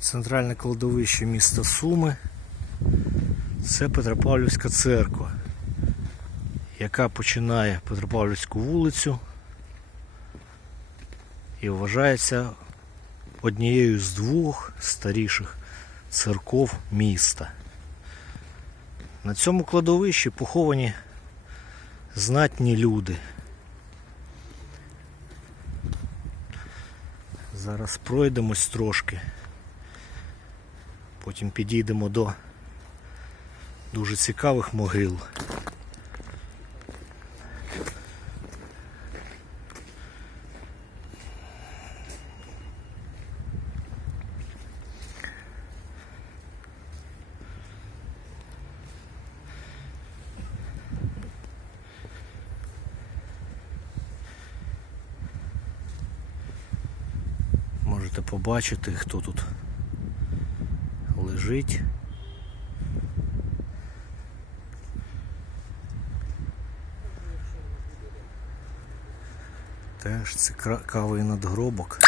Центральне кладовище міста Суми. Це Петропавлівська церква, яка починає Петропавлівську вулицю і вважається однією з двох старіших церков міста. На цьому кладовищі поховані знатні люди. Зараз пройдемось трошки. Потім підійдемо до дуже цікавих могил. Можете побачити, хто тут лежить. Теж цікавий надгробок.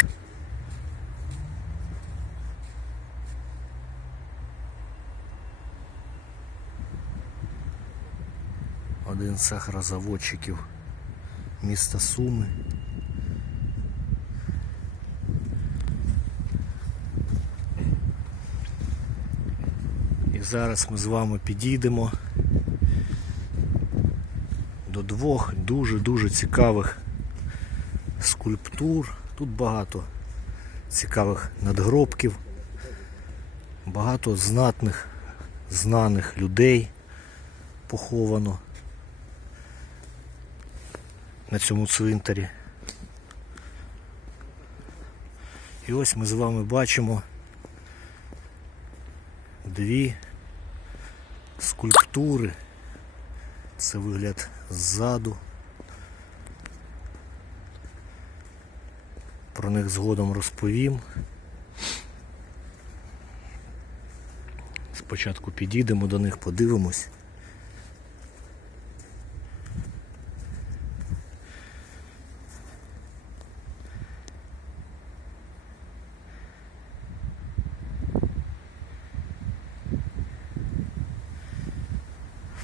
Один з сахарозаводчиків міста Суми. Зараз ми з вами підійдемо до двох дуже-дуже цікавих скульптур. Тут багато цікавих надгробків, багато знатних, знаних людей поховано на цьому цвинтарі. І ось ми з вами бачимо дві скульптури. Це вигляд ззаду. Про них згодом розповім. Спочатку підійдемо до них, подивимось.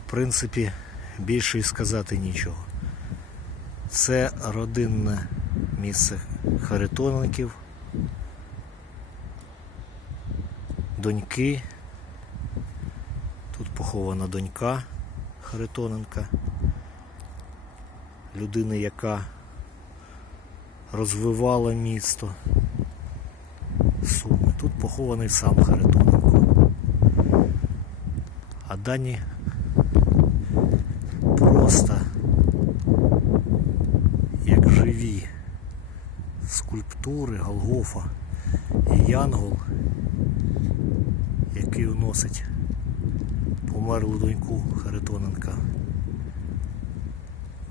В принципі, більше і сказати нічого. Це родинне місце Харитоненків, доньки. Тут похована донька Харитоненка, людини, яка розвивала місто Суми. Тут похований сам Харитоненко. А дані просто як живі скульптури Голгофа і Янгол, який уносить померлу доньку Харитоненка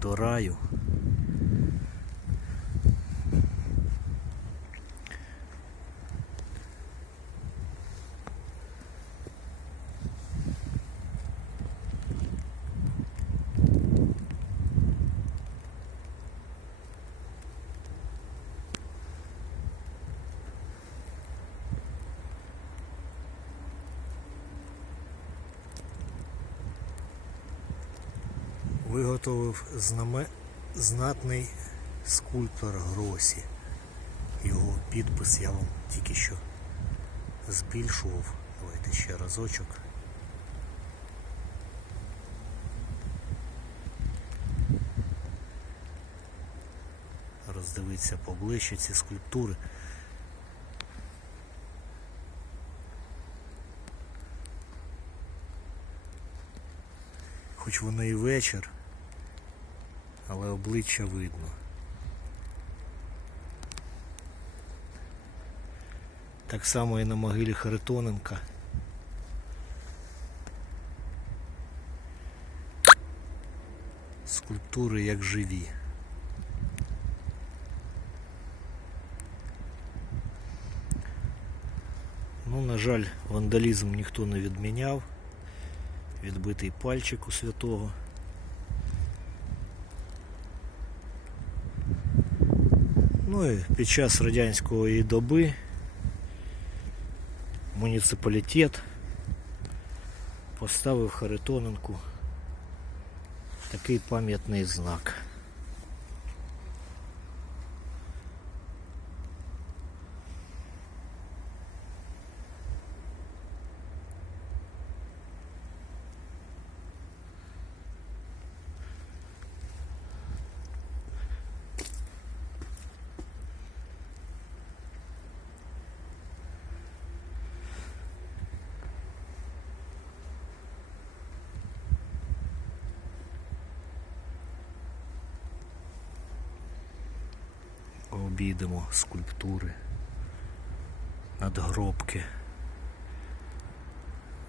до раю. Виготовив знаме... знатний скульптор Гросі. Його підпис я вам тільки що збільшував. Давайте ще разочок. Роздивитися поближче ці скульптури. Хоч воно і вечір, але обличчя видно. Так само і на могилі Харитоненка. Скульптури як живі. Ну, на жаль, вандалізм ніхто не відміняв. Відбитий пальчик у святого. Ну і під час радянської доби муніципалітет поставив Харитоненку такий пам'ятний знак. Обійдемо скульптури, надгробки.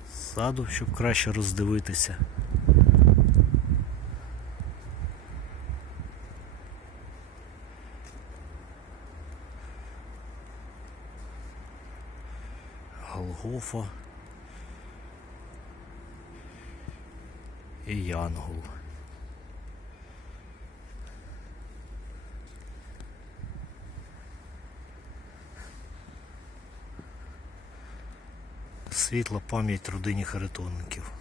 Ззаду, щоб краще роздивитися. Голгофа і Янгол. Світла пам'ять родині Харитонників.